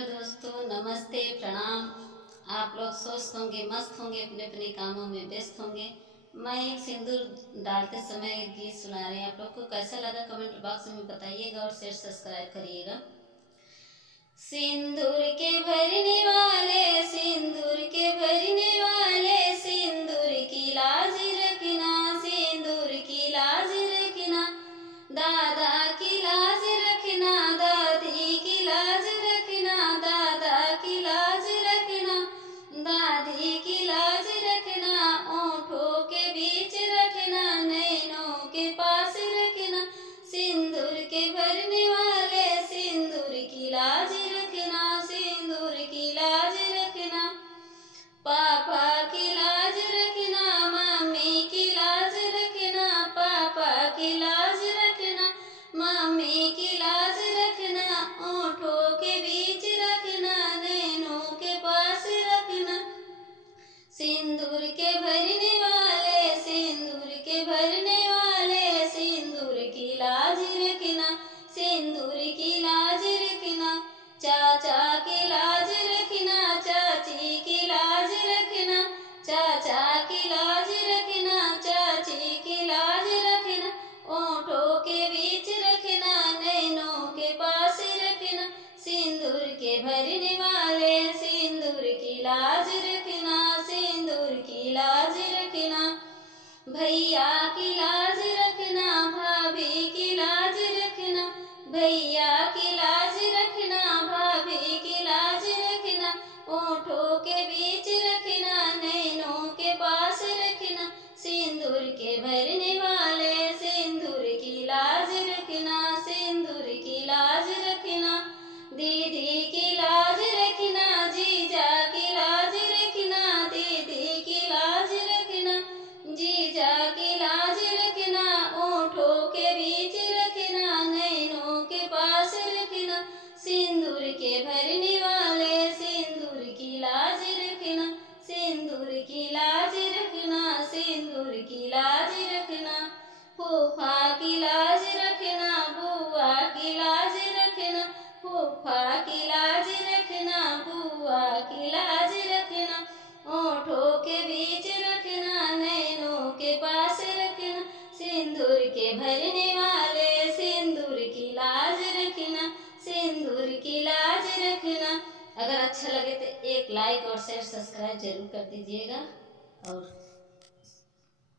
Hello दोस्तों, नमस्ते, प्रणाम। आप लोग स्वस्थ होंगे, मस्त होंगे, अपने अपने कामों में व्यस्त होंगे। मैं एक सिंदूर डालते समय एक गीत सुना रही हूँ। आप लोग को कैसा लगा कमेंट बॉक्स में बताइएगा और शेयर सब्सक्राइब करिएगा। सिंदूर के भरने वाले, सिंदूर के भरने वाले, सिंदूर की लाज रखना, सिंदूर की लाज रखना, दादा की लाज रखना, दादी की लाज रखना, दादा की लाज रखना, दादी की लाज रखना, ओंठों के बीच रखना, नैनों के पास रखना, सिंदूर के भरने वाले, सिंदूर की लाज रखना, सिंदूर की लाज रखना, पापा की लाज रखना, मम्मी की लाज रखना, पापा की लाज रखना, मम्मी की लाज रखना, ओंठों के बीच रखना, नैनों के पास रखना, सिंदूर के भरने वाले, सिंदूर के भरने वाले, सिंदूर की लाज रखना, सिंदूर की लाज रखना, चाचा की लाज रखना, चाची की लाज रखना, चाचा की लाज रखना, चाची की लाज रखना, ओंठों के बीच रखना, नैनों के पास रखना, सिंदूर के भरने वाले, सिंदूर की लाज रखना, सिंदूर की लाज रखना, भैया की लाज रखना, भाभी की लाज रखना, भैया की लाज रखना, भाभी की लाज रखना, ओंठों के बीच रखना, नैनों के पास रखना, सिंदूर के भरने वाले, सिंदूर की लाज रखना, सिंदूर की लाज रखना, दीदी की लाज रखना, जीजा की लाज रखना, दीदी की लाज रखना, जीजा की लाज रखना, ओंठों के बीच रखना, नैनों के पास रखना, सिंदूर के भरने वाले, सिंदूर की लाज रखना, सिंदूर की लाज रखना, सिंदूर की लाज रखना, फूफा की लाज रखना, बुआ की लाज रखना, फूफा की लाज रखना, बुआ की लाज रखना, ओंठों के बीच रखना, नैनों के पास रखना, सिंदूर के भरने वाले, सिंदूर की लाज रखना, सिंदूर की लाज रखना। अगर अच्छा लगे तो एक लाइक और शेयर सब्सक्राइब जरूर कर दीजिएगा और